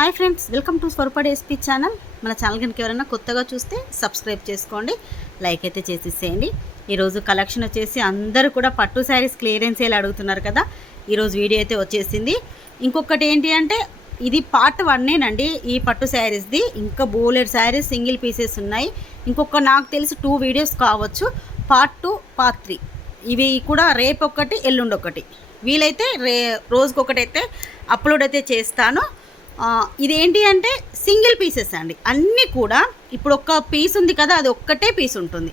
Hi friends, welcome to Swaroopa SP channel. మన channel కనుక ఎవరైనా కొత్తగా చూస్తే సబ్స్క్రైబ్ చేసుకోండి, లైక్ అయితే చేసేసేయండి. ఈరోజు కలెక్షన్ వచ్చేసి అందరూ కూడా పట్టు శారీస్ క్లియరెన్స్ సేల్ అడుగుతున్నారు కదా. ఈరోజు వీడియో అయితే వచ్చేసింది. ఇంకొకటి ఏంటి అంటే ఇది పార్ట్ 1 ఈ పట్టు శారీస్ది. ఇంకా బోలెడ్ శారీస్ సింగిల్ పీసెస్ ఉన్నాయి. ఇంకొక నాకు తెలిసి 2 వీడియోస్ కావచ్చు, పార్ట్ 2 పార్ట్ 3. ఇవి కూడా రేపు ఒకటి ఎల్లుండి ఒకటి, వీలైతే రోజుకొకటైతే అప్లోడ్ అయితే చేస్తాను. ఇదేంటి అంటే సింగిల్ పీసెస్ అండి. అన్నీ కూడా ఇప్పుడు ఒక పీస్ ఉంది కదా, అది ఒక్కటే పీస్ ఉంటుంది.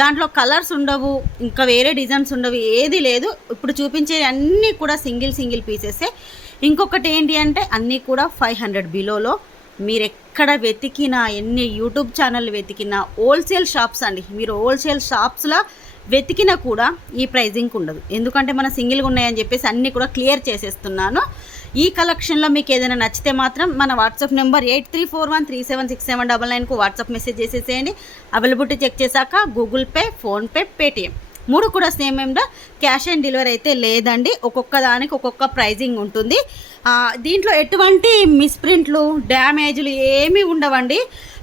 దాంట్లో కలర్స్ ఉండవు, ఇంకా వేరే డిజైన్స్ ఉండవు, ఏది లేదు. ఇప్పుడు చూపించే అన్నీ కూడా సింగిల్ పీసెసే. ఇంకొకటి ఏంటి అంటే అన్నీ కూడా 500 బిలోలో. మీరు ఎక్కడ వెతికినా, ఎన్ని యూట్యూబ్ ఛానల్ వెతికినా, హోల్సేల్ షాప్స్ అండి, మీరు హోల్సేల్ షాప్స్లో వెతికినా కూడా ఈ ప్రైజింగ్ ఉండదు. ఎందుకంటే మన సింగిల్గా ఉన్నాయని చెప్పేసి అన్నీ కూడా క్లియర్ చేసేస్తున్నాను. ఈ కలెక్షన్లో మీకు ఏదైనా నచ్చితే మాత్రం మన వాట్సాప్ నెంబర్ 8341376799కు వాట్సాప్ మెసేజ్ చేసేసేయండి. అవైలబిలిటీ చెక్ చేశాక గూగుల్ పే, ఫోన్పే, పేటిఎం 3 కూడా సేమ్ ఏమిటో క్యాష్ ఆన్ డెలివరీ అయితే లేదండి. ఒక్కొక్క దానికి ఒక్కొక్క ప్రైజింగ్ ఉంటుంది. దీంట్లో ఎటువంటి మిస్ప్రింట్లు, డ్యామేజ్లు ఏమీ ఉండవండి.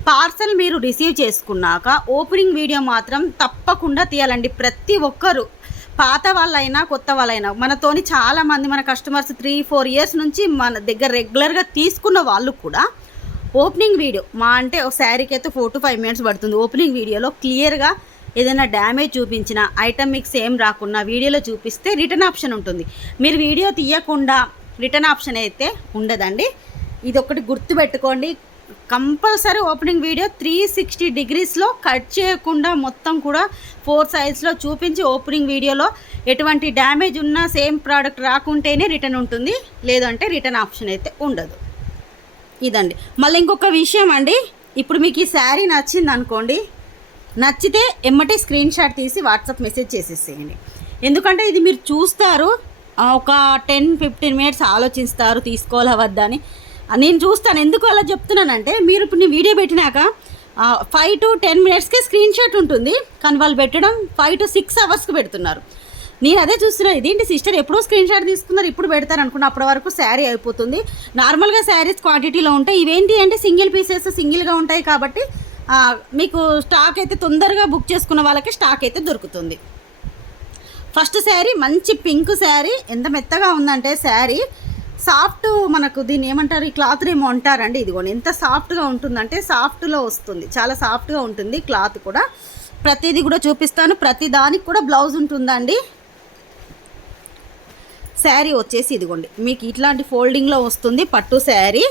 పార్సల్ మీరు రిసీవ్ చేసుకున్నాక ఓపెనింగ్ వీడియో మాత్రం తప్పకుండా తీయాలండి. ప్రతి ఒక్కరు, పాత వాళ్ళైనా కొత్త వాళ్ళైనా, మనతోని చాలామంది మన కస్టమర్స్ 3-4 ఇయర్స్ నుంచి మన దగ్గర రెగ్యులర్గా తీసుకున్న వాళ్ళు కూడా ఓపెనింగ్ వీడియో అంటే ఒక శారీకి అయితే 4 to 5 minutes పడుతుంది. ఓపెనింగ్ వీడియోలో క్లియర్గా ఏదైనా డ్యామేజ్ చూపించిన ఐటమ్ మీకు సేమ్ రాకుండా వీడియోలో చూపిస్తే రిటర్న్ ఆప్షన్ ఉంటుంది. మీరు వీడియో తీయకుండా రిటర్న్ ఆప్షన్ అయితే ఉండదండి. ఇది ఒకటి గుర్తుపెట్టుకోండి. కంపల్సరీ ఓపెనింగ్ వీడియో 360 degreesలో కట్ చేయకుండా మొత్తం కూడా 4 సైజ్లో చూపించి ఓపెనింగ్ వీడియోలో ఎటువంటి డ్యామేజ్ ఉన్నా సేమ్ ప్రోడక్ట్ రాకుంటేనే రిటర్న్ ఉంటుంది, లేదంటే రిటర్న్ ఆప్షన్ అయితే ఉండదు. ఇదండి. మళ్ళీ ఇంకొక విషయం అండి, ఇప్పుడు మీకు ఈ శారీ నచ్చింది అనుకోండి, నచ్చితే ఎమ్మటే స్క్రీన్ షాట్ తీసి వాట్సాప్ మెసేజ్ చేసేసేయండి. ఎందుకంటే ఇది మీరు చూస్తారు, ఒక 10-15 minutes ఆలోచిస్తారు తీసుకోవాలా వద్దా అని. నేను చూస్తాను. ఎందుకు అలా చెప్తున్నానంటే, మీరు ఇప్పుడు నేను వీడియో పెట్టినాక 5 to 10 minutesకే స్క్రీన్ షాట్ ఉంటుంది, కానీ వాళ్ళు పెట్టడం 5 to 6 hours పెడుతున్నారు. నేను అదే చూస్తున్నాను, ఇదేంటి సిస్టర్ ఎప్పుడో స్క్రీన్ షాట్ తీసుకున్నారు ఇప్పుడు పెడతారు అనుకున్నా. అప్పటి వరకు శారీ అయిపోతుంది. నార్మల్గా శారీస్ క్వాంటిటీలో ఉంటాయి, ఇవేంటి అంటే సింగిల్ పీసెస్ సింగిల్గా ఉంటాయి కాబట్టి మీకు స్టాక్ అయితే తొందరగా బుక్ చేసుకున్న వాళ్ళకి స్టాక్ అయితే దొరుకుతుంది. ఫస్ట్ శారీ మంచి పింక్ శారీ, ఎంత మెత్తగా ఉందంటే శారీ సాఫ్ట్, మనకు దీన్ని ఏమంటారు, ఈ క్లాత్ ఏమో అంటారండి. ఇదిగోండి ఎంత సాఫ్ట్గా ఉంటుందంటే సాఫ్ట్లో వస్తుంది, చాలా సాఫ్ట్గా ఉంటుంది క్లాత్ కూడా. ప్రతిదీ కూడా చూపిస్తాను, ప్రతి దానికి కూడా బ్లౌజ్ ఉంటుందండి. శారీ వచ్చేసి ఇదిగోండి మీకు ఇట్లాంటి ఫోల్డింగ్లో వస్తుంది పట్టు శారీ.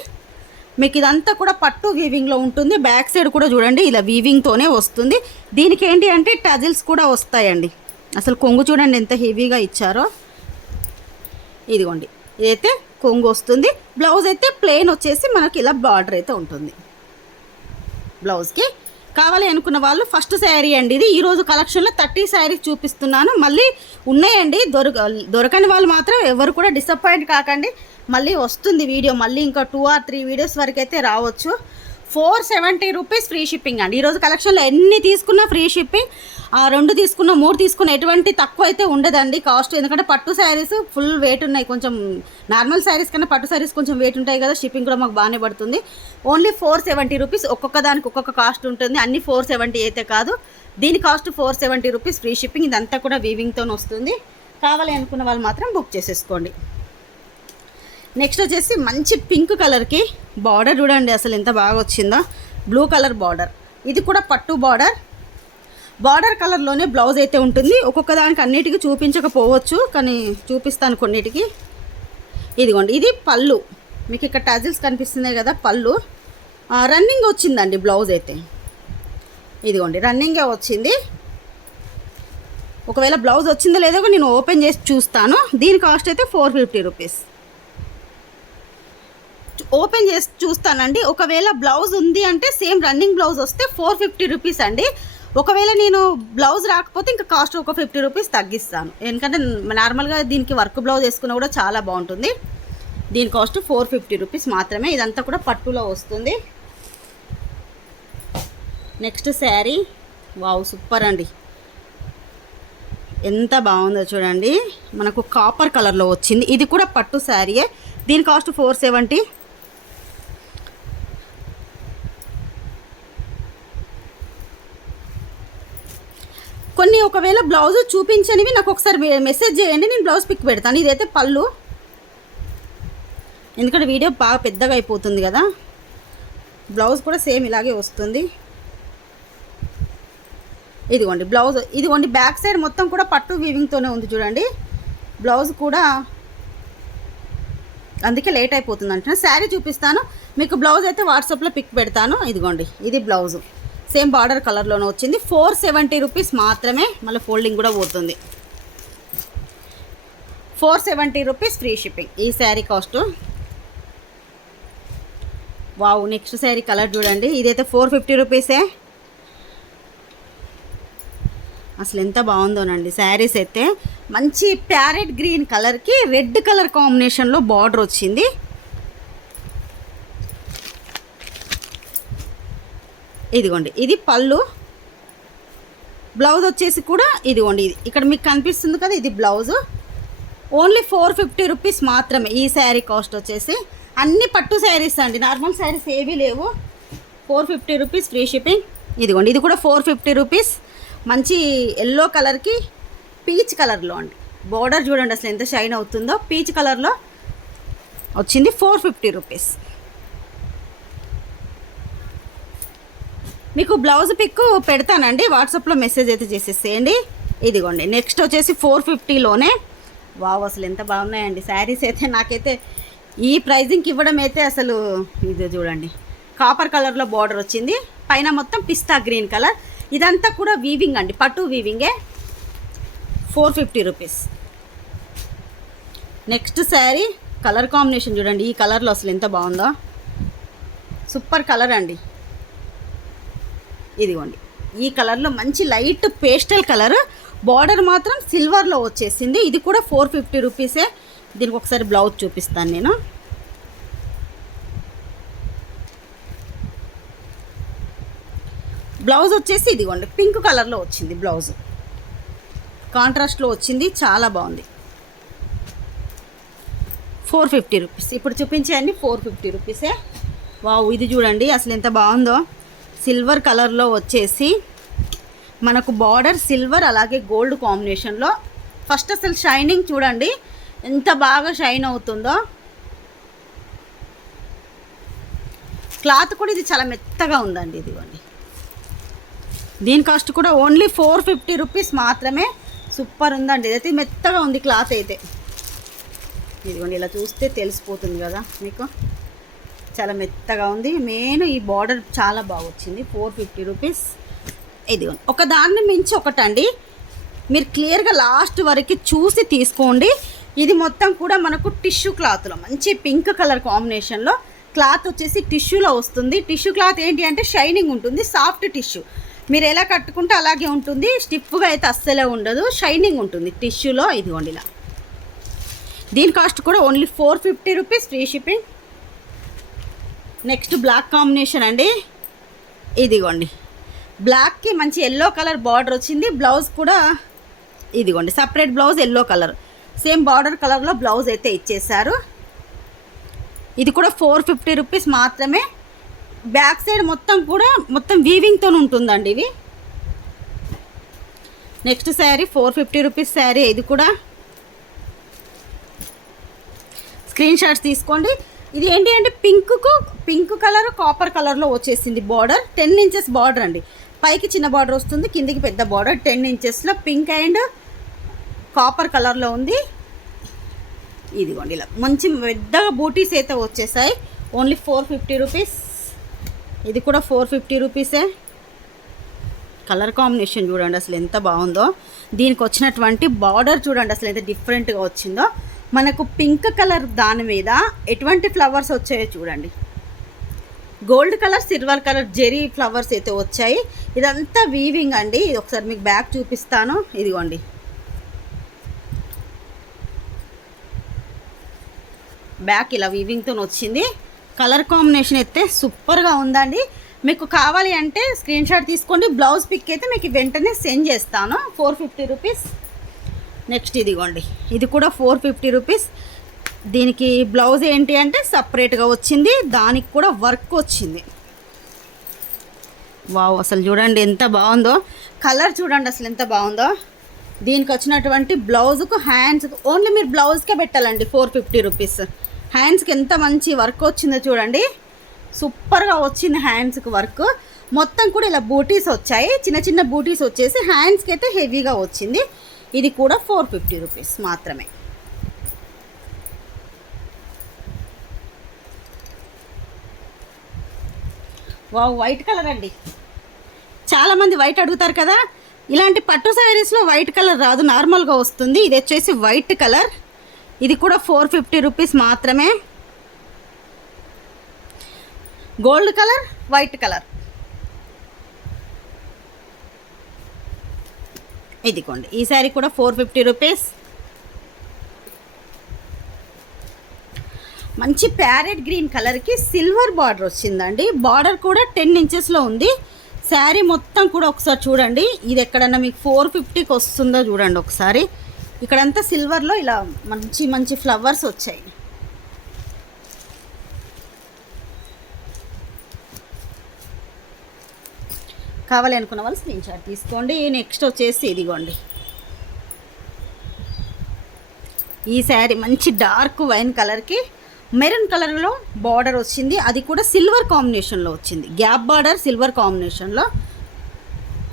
మీకు ఇదంతా కూడా పట్టు వీవింగ్లో ఉంటుంది. బ్యాక్ సైడ్ కూడా చూడండి ఇలా వీవింగ్తోనే వస్తుంది. దీనికి ఏంటి అంటే టజిల్స్ కూడా వస్తాయండి. అసలు కొంగు చూడండి ఎంత హెవీగా ఇచ్చారో. ఇదిగోండి ఇదైతే కొంగు వస్తుంది. బ్లౌజ్ అయితే ప్లెయిన్ వచ్చేసి మనకి ఇలా బార్డర్ అయితే ఉంటుంది. బ్లౌజ్కి కావాలి అనుకున్న వాళ్ళు ఫస్ట్ శారీ అండి ఇది. ఈరోజు కలెక్షన్లో 30 శారీస్ చూపిస్తున్నాను. మళ్ళీ ఉన్నాయండి, దొరకని వాళ్ళు మాత్రం ఎవరు కూడా డిసప్పాయింట్ కాకండి. మళ్ళీ వస్తుంది వీడియో, మళ్ళీ ఇంకా 2 or 3 వీడియోస్ వరకు అయితే రావచ్చు. 470 రూపీస్ ఫ్రీ షిప్పింగ్ అండి. ఈరోజు కలెక్షన్లో ఎన్ని తీసుకున్నా ఫ్రీ షిప్పింగ్. 2 తీసుకున్నా 3 తీసుకున్నా ఎటువంటి తక్కువ అయితే ఉండదండి కాస్ట్. ఎందుకంటే పట్టు శారీస్ ఫుల్ వెయిట్ ఉన్నాయి, కొంచెం నార్మల్ శారీస్ కన్నా పట్టు శారీస్ కొంచెం వెయిట్ ఉంటాయి కదా. షిప్పింగ్ కూడా మాకు బాగానే పడుతుంది. Only 470 rupees. ఒక్కొక్క దానికి ఒక్కొక్క కాస్ట్ ఉంటుంది. అన్ని 470 అయితే కాదు, దీని కాస్ట్ 470 రూపీస్ ఫ్రీ షిప్పింగ్. ఇదంతా కూడా వీవింగ్తో వస్తుంది. కావాలి అనుకున్న వాళ్ళు మాత్రం బుక్ చేసేసుకోండి. నెక్స్ట్ వచ్చేసి మంచి పింక్ కలర్కి బార్డర్ చూడండి అసలు ఎంత బాగా వచ్చిందో. బ్లూ కలర్ బార్డర్, ఇది కూడా పట్టు బార్డర్. బార్డర్ కలర్లోనే బ్లౌజ్ అయితే ఉంటుంది. ఒక్కొక్క దానికి అన్నిటికీ చూపించకపోవచ్చు, కానీ చూపిస్తాను కొన్నిటికి. ఇదిగోండి ఇది పళ్ళు, మీకు ఇక్కడ టజిల్స్ కనిపిస్తున్నాయి కదా పళ్ళు. రన్నింగ్ వచ్చిందండి బ్లౌజ్ అయితే. ఇదిగోండి రన్నింగే వచ్చింది. ఒకవేళ బ్లౌజ్ వచ్చిందో లేదో నేను ఓపెన్ చేసి చూస్తాను. దీని కాస్ట్ అయితే 450 రూపీస్. ఓపెన్ చేసి చూస్తానండి. ఒకవేళ బ్లౌజ్ ఉంది అంటే సేమ్ రన్నింగ్ బ్లౌజ్ వస్తే 450 రూపీస్ అండి. ఒకవేళ నేను బ్లౌజ్ రాకపోతే ఇంకా కాస్ట్ ఒక 50 రూపీస్ తగ్గిస్తాను. ఎందుకంటే నార్మల్గా దీనికి వర్క్ బ్లౌజ్ వేసుకున్నా కూడా చాలా బాగుంటుంది. దీని కాస్ట్ 450 రూపీస్ మాత్రమే. ఇదంతా కూడా పట్టులో వస్తుంది. నెక్స్ట్ శారీ, వావ్ సూపర్ అండి, ఎంత బాగుందో చూడండి. మనకు కాపర్ కలర్లో వచ్చింది. ఇది కూడా పట్టు శారీయే. దీని కాస్ట్ 470. ఒకవేళ బ్లౌజ్ చూపించనివి నాకు ఒకసారి మెసేజ్ చేయండి, నేను బ్లౌజ్ పిక్ పెడతాను. ఇదైతే పళ్ళు, ఎందుకంటే వీడియో బాగా పెద్దగా అయిపోతుంది కదా. బ్లౌజ్ కూడా సేమ్ ఇలాగే వస్తుంది. ఇదిగోండి బ్లౌజ్, ఇదిగోండి బ్యాక్ సైడ్ మొత్తం కూడా పట్టు వీవింగ్తోనే ఉంది చూడండి. బ్లౌజ్ కూడా అందుకే లేట్ అయిపోతుంది అంటున్నా. శారీ చూపిస్తాను మీకు, బ్లౌజ్ అయితే వాట్సాప్లో పిక్ పెడతాను. ఇదిగోండి ఇది బ్లౌజు, సేమ్ బార్డర్ కలర్లోనే వచ్చింది. 470 రూపీస్ మాత్రమే. మళ్ళీ ఫోల్డింగ్ కూడా పోతుంది. 470 రూపీస్ ఫ్రీ షిప్పింగ్ ఈ sari cost. Wow, next sari colour చూడండి. ఇదైతే 450 రూపీసే. అసలు ఎంత బాగుందోనండి శారీస్ అయితే. మంచి ప్యారెట్ గ్రీన్ కలర్కి రెడ్ కలర్ కాంబినేషన్లో బార్డర్ వచ్చింది. ఇదిగోండి ఇది పళ్ళు. బ్లౌజ్ వచ్చేసి కూడా ఇదిగోండి, ఇది ఇక్కడ మీకు కనిపిస్తుంది కదా, ఇది బ్లౌజు. ఓన్లీ 450 రూపీస్ మాత్రమే ఈ శారీ కాస్ట్ వచ్చేసి. అన్ని పట్టు శారీస్ అండి, నార్మల్ శారీస్ ఏవీ లేవు. 450 రూపీస్ ఫ్రీ షిప్పింగ్. ఇదిగోండి ఇది కూడా 450 రూపీస్. మంచి ఎల్లో కలర్కి పీచ్ కలర్లో అండి. బోర్డర్ చూడండి అసలు ఎంత షైన్ అవుతుందో. పీచ్ కలర్లో వచ్చింది. 450 రూపీస్. మీకు బ్లౌజ్ పిక్ పెడతానండి, వాట్సాప్లో మెసేజ్ అయితే చేసేసేయండి. ఇదిగోండి నెక్స్ట్ వచ్చేసి 450లోనే. వావ్, అసలు ఎంత బాగున్నాయండి శారీస్ అయితే. నాకైతే ఈ ప్రైజింగ్కి ఇవ్వడం అయితే అసలు, ఇది చూడండి కాపర్ కలర్లో బార్డర్ వచ్చింది, పైన మొత్తం పిస్తా గ్రీన్ కలర్. ఇదంతా కూడా వీవింగ్ అండి, పట్టు వీవింగే. 450 rupees. Next sari colour combination చూడండి, ఈ కలర్లో అసలు ఎంత బాగుందో. సూపర్ కలర్ అండి. ఇదిగోండి ఈ కలర్లో మంచి లైట్ పేస్టల్ కలర్, బార్డర్ మాత్రం సిల్వర్లో వచ్చేసింది. ఇది కూడా 450 రూపీసే. దీనికి ఒకసారి బ్లౌజ్ చూపిస్తాను నేను. బ్లౌజ్ వచ్చేసి ఇదిగోండి పింక్ కలర్లో వచ్చింది. బ్లౌజ్ కాంట్రాస్ట్లో వచ్చింది, చాలా బాగుంది. 450 రూపీస్. ఇప్పుడు చూపించేయండి 450 రూపీసే. వావ్, ఇది చూడండి అసలు ఎంత బాగుందో. సిల్వర్ కలర్లో వచ్చేసి మనకు బార్డర్ సిల్వర్ అలాగే గోల్డ్ కాంబినేషన్లో. ఫస్ట్ అసలు షైనింగ్ చూడండి ఎంత బాగా షైన్ అవుతుందో. క్లాత్ కూడా ఇది చాలా మెత్తగా ఉందండి. ఇదిగోండి దీని కాస్ట్ కూడా ఓన్లీ 450 రూపీస్ మాత్రమే. సూపర్ ఉందండి, ఇదైతే మెత్తగా ఉంది క్లాత్ అయితే. ఇదిగోండి ఇలా చూస్తే తెలిసిపోతుంది కదా మీకు, చాలా మెత్తగా ఉంది. మెయిన్ ఈ బార్డర్ చాలా బాగా వచ్చింది. 450 రూపీస్. ఇదిగోండి ఒక దాన్ని మించి ఒకటండి, మీరు క్లియర్గా లాస్ట్ వరకు చూసి తీసుకోండి. ఇది మొత్తం కూడా మనకు టిష్యూ క్లాత్లో మంచి పింక్ కలర్ కాంబినేషన్లో. క్లాత్ వచ్చేసి టిష్యూలో వస్తుంది. టిష్యూ క్లాత్ ఏంటి అంటే షైనింగ్ ఉంటుంది, సాఫ్ట్ టిష్యూ. మీరు ఎలా కట్టుకుంటే అలాగే ఉంటుంది, స్టిఫ్గా అయితే అస్సలే ఉండదు, షైనింగ్ ఉంటుంది టిష్యూలో. ఇదిగోండి ఇలా. దీని కాస్ట్ కూడా only 450 rupees free shipping. Next black combination అండి. ఇదిగోండి బ్లాక్కి మంచి ఎల్లో కలర్ బార్డర్ వచ్చింది. బ్లౌజ్ కూడా ఇదిగోండి separate blouse yellow colour, same border కలర్లో బ్లౌజ్ అయితే ఇచ్చేసారు. ఇది కూడా 450 రూపీస్ మాత్రమే. బ్యాక్ సైడ్ మొత్తం కూడా మొత్తం వీవింగ్తో ఉంటుందండి ఇవి. Next sari 450 rupees sari. ఇది కూడా స్క్రీన్ షాట్స్ తీసుకోండి. ఇది ఏంటి అంటే పింక్ కలర్ కాపర్ కలర్లో వచ్చేసింది బార్డర్. 10 ఇంచెస్ బార్డర్ అండి. పైకి చిన్న బార్డర్ వస్తుంది, కిందికి పెద్ద బార్డర్. 10 ఇంచెస్లో పింక్ అండ్ కాపర్ కలర్లో ఉంది. ఇదిగోండి ఇలా మంచి పెద్దగా బూటీస్ అయితే వచ్చేసాయి. Only 450 rupees. ఇది కూడా 450 రూపీసే. కలర్ కాంబినేషన్ చూడండి అసలు ఎంత బాగుందో. దీనికి వచ్చినటువంటి బార్డర్ చూడండి అసలు ఎంత డిఫరెంట్గా వచ్చిందో. మనకు పింక్ కలర్ దాని మీద ఎటువంటి ఫ్లవర్స్ వచ్చాయో చూడండి. Gold colour, silver colour zari flowers అయితే వచ్చాయి. ఇదంతా వీవింగ్ అండి. ఇది ఒకసారి మీకు బ్యాక్ చూపిస్తాను. ఇదిగోండి బ్యాక్ ఇలా వీవింగ్తో వచ్చింది. కలర్ కాంబినేషన్ అయితే సూపర్గా ఉందండి. మీకు కావాలి అంటే స్క్రీన్ షాట్ తీసుకోండి. బ్లౌజ్ పిక్ అయితే మీకు వెంటనే సెండ్ చేస్తాను. 450 రూపీస్. నెక్స్ట్ ఇదిగోండి ఇది కూడా 450 రూపీస్. దీనికి బ్లౌజ్ ఏంటి అంటే సపరేట్గా వచ్చింది, దానికి కూడా వర్క్ వచ్చింది. వావ్, అసలు చూడండి ఎంత బాగుందో, కలర్ చూడండి అసలు ఎంత బాగుందో. దీనికి వచ్చినటువంటి బ్లౌజ్కు హ్యాండ్స్కు ఓన్లీ మీరు బ్లౌజ్కే పెట్టాలండి 450 రూపీస్. హ్యాండ్స్కి ఎంత మంచి వర్క్ వచ్చిందో చూడండి, సూపర్గా వచ్చింది హ్యాండ్స్కి వర్క్. మొత్తం కూడా ఇలా బూటీస్ వచ్చాయి, చిన్న చిన్న బూటీస్ వచ్చేసి హ్యాండ్స్కి అయితే హెవీగా వచ్చింది. ఇది కూడా 450 రూపీస్ మాత్రమే. వావ్, వైట్ కలర్ అండి. చాలామంది వైట్ అడుగుతారు కదా, ఇలాంటి పట్టు శారీస్లో వైట్ కలర్ రాదు, నార్మల్గా వస్తుంది. ఇది వచ్చేసి వైట్ కలర్, ఇది కూడా 450 రూపీస్ మాత్రమే. గోల్డ్ కలర్, వైట్ కలర్, ఇదిగోండి. ఈ శారీ కూడా 450 రూపీస్. మంచి ప్యారెట్ గ్రీన్ కలర్కి సిల్వర్ బార్డర్ వచ్చిందండి. బార్డర్ కూడా 10 ఇంచెస్లో ఉంది. శారీ మొత్తం కూడా ఒకసారి చూడండి, ఇది ఎక్కడన్నా మీకు 450కి వస్తుందో చూడండి ఒకసారి. ఇక్కడంతా సిల్వర్లో ఇలా మంచి మంచి ఫ్లవర్స్ వచ్చాయి. కావాలి అనుకున్న వాళ్ళు స్క్రీన్ షాట్ తీసుకోండి. నెక్స్ట్ వచ్చేసి ఇదిగోండి, ఈ శారీ మంచి డార్క్ వైన్ కలర్కి మెరూన్ కలర్లో బార్డర్ వచ్చింది, అది కూడా సిల్వర్ కాంబినేషన్లో వచ్చింది. గ్యాప్ బార్డర్ సిల్వర్ కాంబినేషన్లో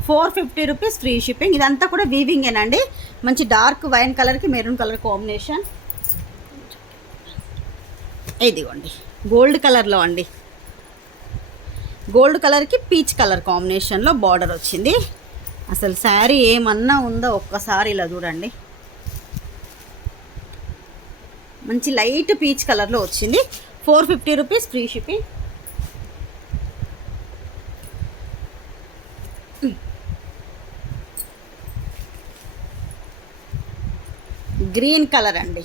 450 రూపీస్ ఫ్రీ షిప్పింగ్. ఇదంతా కూడా వీవింగేనండి. మంచి డార్క్ వైన్ కలర్కి మెరూన్ కలర్ కాంబినేషన్. ఇదిగోండి గోల్డ్ కలర్లో అండి, గోల్డ్ కలర్కి పీచ్ కలర్ కాంబినేషన్లో బార్డర్ వచ్చింది. అసలు శారీ ఏమన్నా ఉందో ఒక్కసారి ఇలా చూడండి, మంచి లైట్ పీచ్ కలర్లో వచ్చింది. 450 rupees free shipping. Green colour అండి,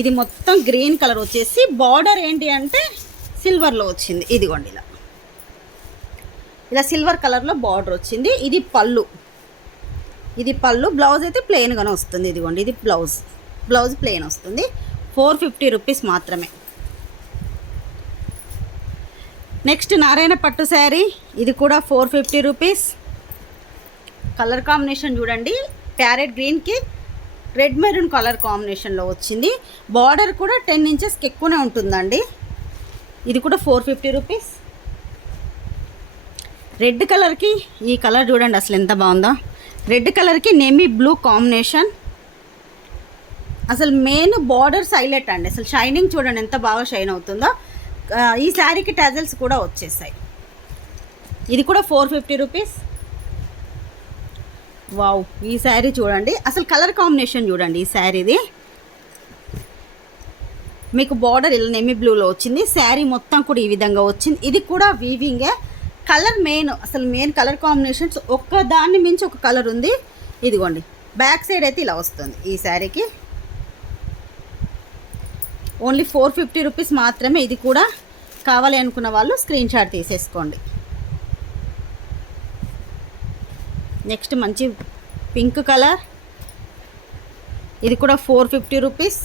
ఇది మొత్తం గ్రీన్ కలర్ వచ్చేసి బార్డర్ ఏంటి అంటే సిల్వర్లో వచ్చింది. ఇదిగోండి ఇలా ఇలా సిల్వర్ కలర్లో బార్డర్ వచ్చింది. ఇది పళ్ళు, ఇది పళ్ళు. బ్లౌజ్ అయితే ప్లెయిన్గానే వస్తుంది. ఇదిగోండి ఇది బ్లౌజ్ ప్లెయిన్ వస్తుంది. 450 రూపీస్ మాత్రమే. నెక్స్ట్ నారాయణ పట్టు శారీ, ఇది కూడా 450 రూపీస్. కలర్ కాంబినేషన్ చూడండి, ప్యారెట్ గ్రీన్కి రెడ్ మెరూన్ కలర్ కాంబినేషన్లో వచ్చింది. బార్డర్ కూడా 10 ఇంచెస్కి ఎక్కువనే ఉంటుందండి. ఇది కూడా 450 రూపీస్. రెడ్ కలర్కి ఈ కలర్ చూడండి అసలు ఎంత బాగుందో. రెడ్ కలర్కి నేమీ బ్లూ కాంబినేషన్. అసలు మెయిన్ బార్డర్స్ హైలైట్ అండి, అసలు షైనింగ్ చూడండి ఎంత బాగా షైన్ అవుతుందో. ఈ శారీకి టజల్స్ కూడా వచ్చేసాయి. ఇది కూడా 450 రూపీస్. వావ్, ఈ శారీ చూడండి అసలు కలర్ కాంబినేషన్ చూడండి. ఈ శారీది మీకు బార్డర్ ఇలా నెమీ బ్లూలో వచ్చింది. శారీ మొత్తం కూడా ఈ విధంగా వచ్చింది. ఇది కూడా వీవింగే. కలర్ మెయిన్ కలర్ కాంబినేషన్స్ ఒక్క దాన్ని మించి ఒక కలర్ ఉంది. ఇదిగోండి బ్యాక్ సైడ్ అయితే ఇలా వస్తుంది. ఈ శారీకి ఓన్లీ 450 రూపీస్ మాత్రమే. ఇది కూడా కావాలి అనుకున్న వాళ్ళు స్క్రీన్ షాట్ తీసేసుకోండి. నెక్స్ట్ మంచి పింక్ కలర్, ఇది కూడా 450 రూపీస్.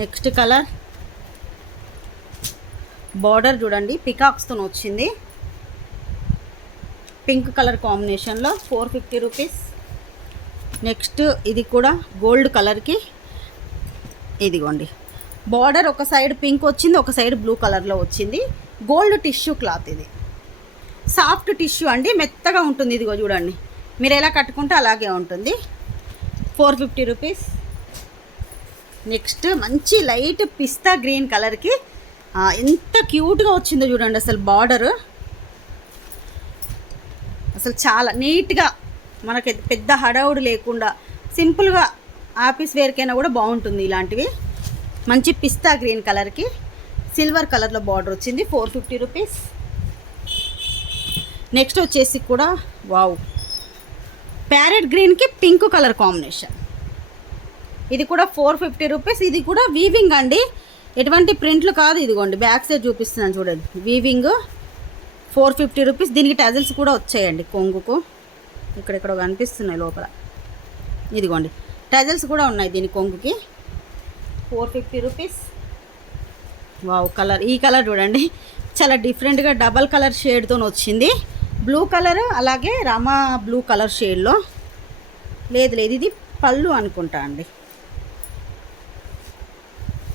నెక్స్ట్ కలర్, బార్డర్ చూడండి పికాక్స్తో వచ్చింది. పింక్ కలర్ కాంబినేషన్లో 450 రూపీస్. నెక్స్ట్ ఇది కూడా గోల్డ్ కలర్కి ఇదిగోండి బార్డర్ ఒక సైడ్ పింక్ వచ్చింది, ఒక సైడ్ బ్లూ కలర్లో వచ్చింది. గోల్డ్ టిష్యూ క్లాత్, ఇది సాఫ్ట్ టిష్యూ అండి, మెత్తగా ఉంటుంది. ఇదిగో చూడండి, మీరు ఎలా కట్టుకుంటే అలాగే ఉంటుంది. 450 రూపీస్. నెక్స్ట్ మంచి లైట్ పిస్తా గ్రీన్ కలర్కి ఎంత క్యూట్గా వచ్చిందో చూడండి. అసలు బార్డర్ అసలు చాలా నీట్గా, మనకి పెద్ద హడావుడు లేకుండా సింపుల్గా ఆఫీస్ వేర్కైనా కూడా బాగుంటుంది. ఇలాంటివి మంచి పిస్తా గ్రీన్ కలర్కి సిల్వర్ కలర్లో బార్డర్ వచ్చింది. 450 రూపీస్. నెక్స్ట్ వచ్చేసి కూడా వావ్, ప్యారెట్ గ్రీన్కి పింక్ కలర్ కాంబినేషన్. ఇది కూడా 450 రూపీస్. ఇది కూడా వీవింగ్ అండి, ఎటువంటి ప్రింట్లు కాదు. ఇదిగోండి బ్యాక్ సైడ్ చూపిస్తున్నాను చూడండి, వీవింగ్. 450 రూపీస్. దీనికి టజల్స్ కూడా వచ్చాయండి కొంగుకు, ఇక్కడెక్కడ కనిపిస్తున్నాయి లోపల. ఇదిగోండి టజల్స్ కూడా ఉన్నాయి దీని కొంగుకి. 450 రూపీస్. వావ్, కలర్, ఈ కలర్ చూడండి చాలా డిఫరెంట్గా డబల్ కలర్ షేడ్తో వచ్చింది. బ్లూ కలర్ అలాగే రామా బ్లూ కలర్ షేడ్లో. లేదు ఇది పళ్ళు అనుకుంటా అండి.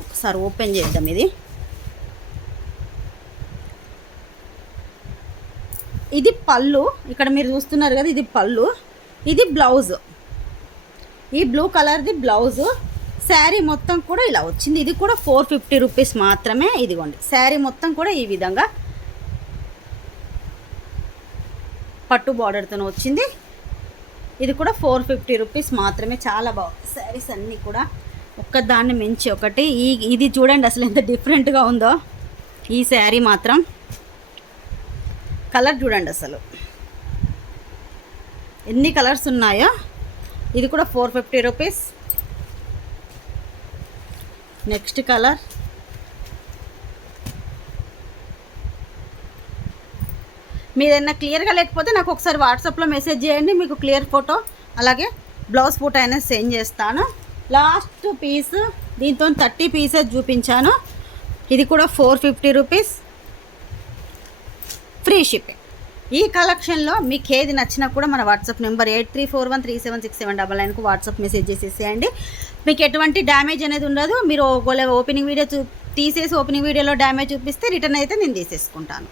ఒకసారి ఓపెన్ చేద్దాం. ఇది పళ్ళు, ఇక్కడ మీరు చూస్తున్నారు కదా, ఇది పళ్ళు, ఇది బ్లౌజ్. ఈ బ్లూ కలర్ది బ్లౌజు. శారీ మొత్తం కూడా ఇలా వచ్చింది. ఇది కూడా 450 రూపీస్ మాత్రమే. ఇదిగోండి శారీ మొత్తం కూడా ఈ విధంగా పట్టు బార్డర్తో వచ్చింది. ఇది కూడా 450 రూపీస్ మాత్రమే. చాలా బాగుంది శారీస్ అన్నీ కూడా, ఒక్కదాన్ని మించి ఒకటి. ఇది చూడండి అసలు ఎంత డిఫరెంట్గా ఉందో ఈ శారీ మాత్రం. కలర్ చూడండి అసలు ఎన్ని కలర్స్ ఉన్నాయో. ఇది కూడా 450 రూపీస్. నెక్స్ట్ కలర్ మీదైనా క్లియర్గా లేకపోతే నాకు ఒకసారి వాట్సాప్లో మెసేజ్ చేయండి, మీకు క్లియర్ ఫోటో అలాగే బ్లౌజ్ ఫోటో అయినా సెండ్ చేస్తాను. లాస్ట్ పీస్ దీంతో 30 పీసెస్ చూపించాను. ఇది కూడా 450 రూపీస్, ఫ్రీ షిప్పింగ్. ఈ కలెక్షన్లో మీకు ఏది నచ్చినా కూడా మన వాట్సాప్ నెంబర్ 8341376799కు వాట్సాప్ మెసేజ్ చేసేసేయండి. మీకు ఎటువంటి డ్యామేజ్ అనేది ఉండదు. మీరు ఒకవేళ ఓపెనింగ్ వీడియో తీసేసి ఓపెనింగ్ వీడియోలో డ్యామేజ్ చూపిస్తే రిటర్న్ అయితే నేను తీసేసుకుంటాను.